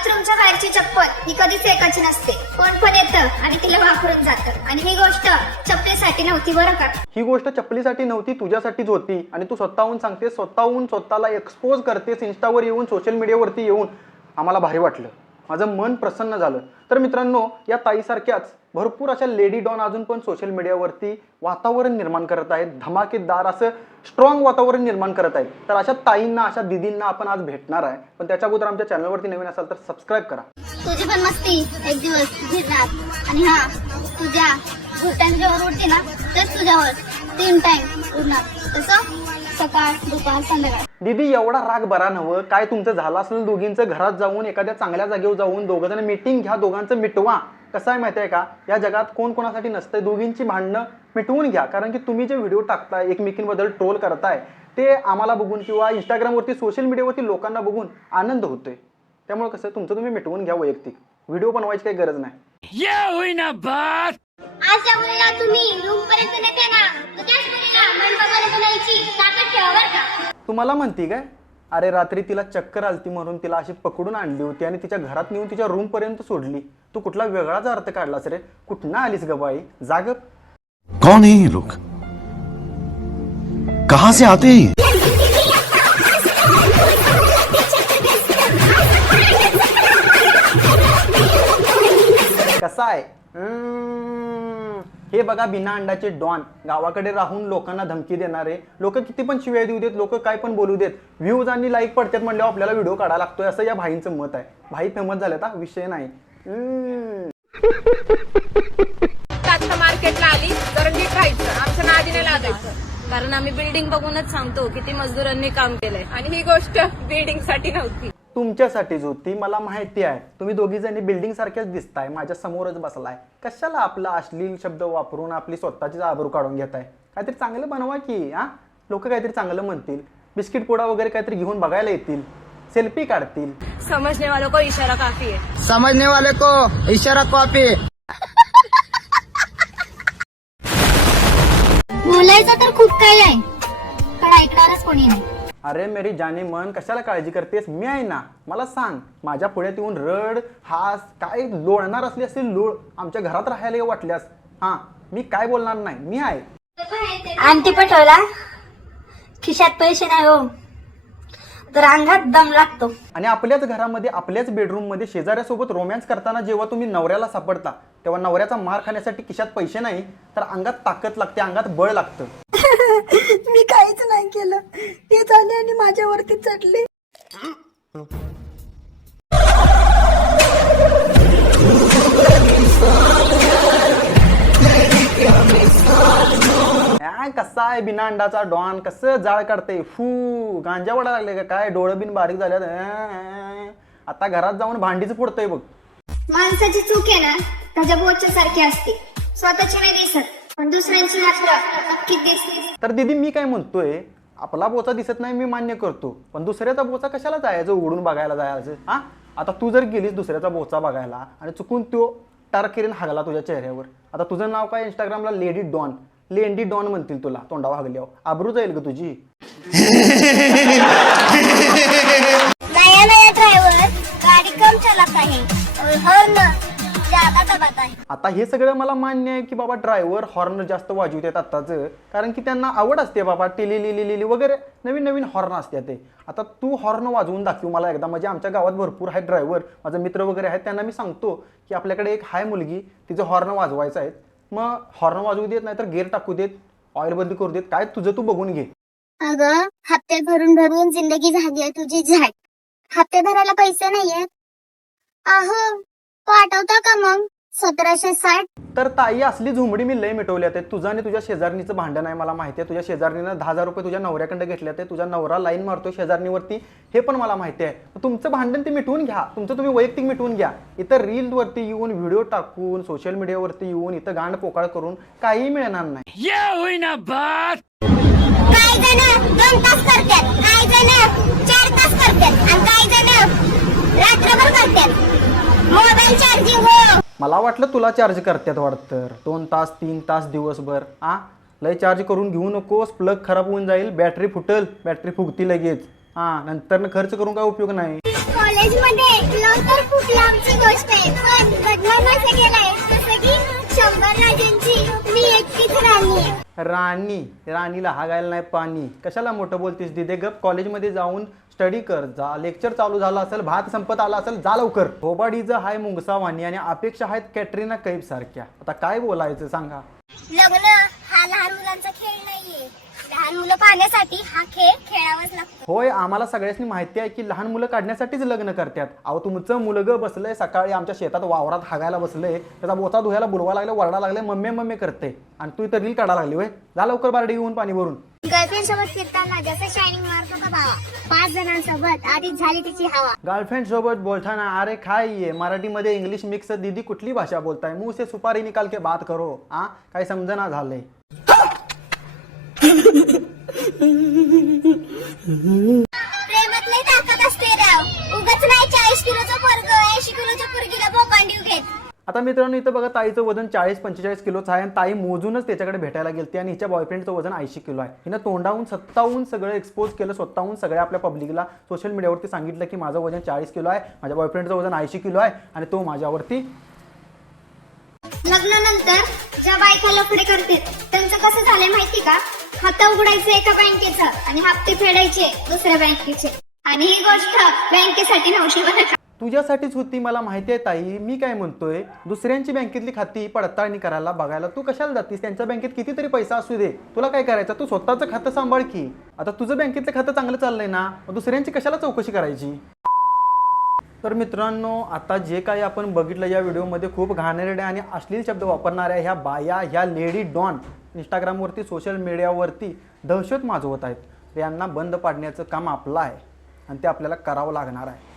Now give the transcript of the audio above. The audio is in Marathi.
बाथरूमच्या बाहेरची चप्पल ही कधीच एकाची नसते. कोण पण येतं आणि तिला वापरून जातं. आणि ही गोष्ट चपलीसाठी नव्हती बरं का? ही गोष्ट चपलीसाठी नव्हती तुझ्यासाठीच होती. आणि तू स्वतःहून सांगतेस स्वतःहून स्वतःला एक्सपोज करतेस इंस्टावर येऊन सोशल मीडियावरती येऊन. आम्हाला भारी वाटलं. माझं मन प्रसन्न झालं. तर मित्रांनो या ताईसारख्याच भरपूर अशा लेडी डॉन अजून पण सोशल मीडियावरती वातावरण निर्माण करत आहेत. धमाकेदार असं स्ट्रॉंग वातावरण निर्माण करत आहेत. तर अशा ताईंना अशा दिदींना आपण आज भेटणार आहे. पण त्याच्या अगोदर आमच्या चॅनलवरती नवीन असाल तर सबस्क्राईब करा. तुझी पण मस्ती एक दिवस आणि हा तुझ्या घोट्यांच्या जेव्हा उडते ना तेच तुझ्यावर तीन टाइम उडणार. तसं? सकाळ दुपार संध्याकाळ. दीदी एवढा राग बरा नवं काय तुमचं झालं असेल दोघींचं घरात जाऊन एखाद्या चांगल्या जागेवर जाऊन दोघं जण मिटिंग घ्या दोघांचं मिटवा. कसं आहे माहिती आहे का? या जगात कोण कोणासाठी नसतंय दोघींची भांडणं मिटवून घ्या. कारण की तुम्ही जे व्हिडिओ टाकताय एकमेकींबद्दल ट्रोल करताय ते आम्हाला बघून किंवा इंस्टाग्रामवरती सोशल मीडियावरती लोकांना बघून आनंद होतोय. त्यामुळे कसं तुमचं तुम्ही मिटवून घ्या वैयक्तिक. व्हिडिओ बनवायची काही गरज नाही. मुलीला तुम्ही रूम पर्यंत नेते ना. तुम्हाला म्हणती काय? अरे रात्री तिला चक्कर आलती म्हणून तिला अशी पकडून आणली होती आणि तिच्या घरात नेऊन तिच्या रूम पर्यंत सोडली. तू कुठला वेगळाच अर्थ काढलास रे? कुठनं आलीस ग बाई? जाग कौन है ये लोग? कहां से आते हैं ये? कसा आहे? हे बघा बिना अंडाचे डॉन. गावाकडे राहून लोकांना धमकी देणारे. लोक किती पण शिवाय देऊ देत लोक काय पण बोलू देत व्ह्यूज आणि लाईक पडतात म्हणल्यावर आपल्याला व्हिडिओ काढायला लागतोय असं या भाईंचं मत आहे. भाई फेमस झाले आता विषय नाही. मार्केटला आली आमच्या नादीने लागायचं. कारण आम्ही बिल्डिंग बघूनच सांगतो किती मजदूरांनी काम केलंय. आणि ही गोष्ट बिल्डिंगसाठी नव्हती. तुमच्यासाठीच होती मला माहिती आहे. तुम्ही दोघी जणी बिल्डिंग सारख्याच दिसताय माझ्या समोरच बसलाय. कशाला आपला अश्लील शब्द वापरून आपली स्वतःची आबरू काढून घेताय? काहीतरी चांगलं बनवा की हा? लोक काहीतरी चांगलं म्हणतील. बिस्किट पोडा वगैरे काहीतरी घेऊन बघायला येतील. सेल्फी काढतील. समजने वालों को इशारा काफी है. समझने वाले को इशारा कॉपी बोलायचं तर खूप काही आहे पण ऐकणारच कोणी नाही. अरे मेरी जाने मन कशाला काळजी करतेस? मी आहे ना. मला सांग माझ्या पुढ्यात येऊन रड हास काय लोळणार असली असतील लोळ आमच्या घरात राहायला वाटल्यास? हा मी काय बोलणार नाही. मी आहे. आमटी पटवला? खिशात पैसे नाही हो. तर अंगात दम लागतो. आणि आपल्याच घरामध्ये आपल्याच बेडरूममध्ये शेजाऱ्यासोबत रोमॅन्स करताना जेव्हा तुम्ही नवऱ्याला सापडता तेव्हा नवऱ्याचा मार खाण्यासाठी खिशात पैसे नाही तर अंगात ताकद लागते अंगात बळ लागतं. मी काहीच नाही केलं. ते झाले आणि माझ्यावरती चढले. हा, कसा आहे बिना अंडाचा डॉन? कसं जाळ काढते? फू गांजा वडा लागले का काय? डोळं बिन बारीक झाल्यात. अं, आता घरात जाऊन भांडीच फोडतंय बघ. माणसाची चूक आहे ना त्याच्या बोटच्या सारखी असते. स्वतःची नाही दिसत. पण दुसऱ्यांची मात्र नक्कीच दिसते. तर दीदी मी काय म्हणतोय आपला बोचा दिसत नाही मी मान्य करतो. पण दुसऱ्याचा बोचा कशाला जायचं उघडून बघायला जायचं हा? आता तू जर गेलीस दुसऱ्याचा बोचा बघायला आणि चुकून तो टारकिरीन हागला तुझ्या चेहऱ्यावर. आता तुझं नाव काय इंस्टाग्रामला लेडी डॉन. लेंडी डॉन म्हणतील तुला तोंडावर हागल्यावर. आबरू जाईल ग तुझी. नया नया ड्रायव्हर गाडी कम चलाता है हॉर्न दबाता है आता हे सगळं मला मान्य आहे की बाबा ड्रायव्हर हॉर्न जास्त वाजवतात आत्ताचं कारण की त्यांना आवड असते बाबा टिली लिली लिली वगैरे. नवीन नवीन हॉर्न असते ते. आता तू हॉर्न वाजवून दाखव मला एकदा. म्हणजे आमच्या गावात भरपूर आहे ड्रायव्हर माझा मित्र वगैरे आहेत त्यांना मी सांगतो की आपल्याकडे एक हाय मुलगी तिचं हॉर्न वाजवायचं आहे. मग हॉर्न वाजवू देत नाही तर गेअर टाकू देत ऑइल बंद करू देत. काय तुझं तू बघून घे. अगं हप्ते भरून भरून जिंदगी झाली आहे तुझी झाट हप्ते भरायला पैसे नाहीयेत. अहो पाठवता का मग? सतराशे साठ? तर ताई असली झुमडी मी लय मिटवली आहे. तुझं आणि तुझ्या शेजारणीचं भांडण आहे मला माहिती आहे. तुझ्या शेजारणीनं दहा हजार रुपये तुझ्या नवऱ्याकडे घेतले ते तुझ्या नवरा लाईन मारतोय शेजारणीवरती. हे पण मला माहिती आहे. तुमचं भांडण ते मिटवून घ्या. तुमचं तुम्ही वैयक्तिक मिटवून घ्या. इथं रीलवरती येऊन व्हिडिओ टाकून सोशल मीडियावरती येऊन इथं गांड पोकाळ करून काही मिळणार नाही. काही जण दोन तास करतात. काही जण चार तास करतात. आणि काही जण रात्रभर करतात. मोबाईल चार्जिंग हो. मला वाटलं तुला चार्ज करतात वाटतं. दोन तास तीन तास दिवसभर. आ? लय चार्ज करून घेऊ नकोस. प्लग खराब होऊन जाईल. बॅटरी फुटल. बॅटरी फुगती लगेच. हा नंतर खर्च करून काय उपयोग नाही. कॉलेजमध्ये तर खूप लांबची गोष्ट आहे. पण बदनाम असं केलंय? जसं की शंभर राजांची मी एकटीच राणी आहे. राणी. राणीला हागायला नाही पाणी. कशाला मोठं बोलतीस दिदे? गप कॉलेजमध्ये जाऊन स्टडी कर जा. लेक्चर चालू झालं असेल भात संपत आला असेल जा लवकर. थोबाडीचं हाय मुंगसा वाणी आणि अपेक्षा आहेत कॅटरीना कैफ सारख्या. आता काय बोलायचं सांगा. लग्न हा लहान मुलांचा खेळ नाहीये. लहान मुलं पाहण्यासाठी हा खेळ खेळावाच लागतो. होय आम्हाला सगळ्यांनी माहिती आहे की लहान मुलं काढण्यासाठीच लग्न करतात. अहो तुमचं मुलगं बसलंय सकाळी आमच्या शेतात वावरात हागायला बसलंय. त्याचा बोचा धुयाला बुलवा लागले वरडा लागले मम्मे मम्मे करते. आणि तू इथं रील काढा लागली होय. जा लवकर बारडी घेऊन पाणी भरून. गर्लफ्रेंड सोबत फिरताना जसं शायनिंग मारतो का भावा? पाच जणांसोबत आधीच झाली तिची हवा. गर्लफ्रेंड सोबत बोलताना अरे काय ये? मराठीमध्ये इंग्लिश मिक्स दीदी कुठली भाषा बोलताय? मुंह से सुपारी निकाल के बात करो. आ? काय समजना झालंय प्रेमात लय ताकद असते राव उगाच नाही चाळीस किलोचं पोरग ऐंशी किलोच्या पोरगीला बोकांडीव घेत आता मित्रांनो इथं बघा ताईचं वजन चाळीस पंचेचाळीस किलोचं आहे आणि ताई मोजूनच त्याच्याकडे भेटायला गेलते आणि हिच्या बॉयफ्रेंडचं वजन ऐंशी किलो आहे. हिनं तोंडाहून सत्ताहून सगळं एक्सपोज केलं स्वतःहून सगळ्या आपल्या पब्लिकला सोशल मीडियावरती सांगितलं की माझं वजन चाळीस किलो आहे माझ्या बॉयफ्रेंडचं वजन ऐंशी किलो आहे आणि तो माझ्यावरती लग्नानंतर ज्या बायका लफडे करते त्यांचं कसं झालंय माहिती का? खातं उघडायचं एका बँकेचं आणि हप्ते फेडायचे दुसऱ्या बँकेचे. आणि ही गोष्ट बँकेसाठी नव्हती बरं का? तुझ्यासाठीच होती मला माहिती आहे ताई. मी काय म्हणतोय दुसऱ्यांची बँकेतली खाती पडताळणी करायला बघायला तू कशाला जातीस? त्यांच्या बँकेत कितीतरी पैसा असू दे. तुला काय करायचं? तू स्वतःचं खातं सांभाळ की. आता तुझं बँकेतलं खातं चांगलं चाललंय ना मग दुसऱ्यांची कशाला चौकशी करायची? तर मित्रांनो आता जे काही आपण बघितलं या व्हिडिओमध्ये खूप घाणेरड्या आणि अश्लील शब्द वापरणाऱ्या ह्या बाया ह्या लेडी डॉन इंस्टाग्रामवरती सोशल मीडियावरती दहशत माजवत आहेत. यांना बंद पाडण्याचं काम आपलं आहे आणि ते आपल्याला करावं लागणार आहे.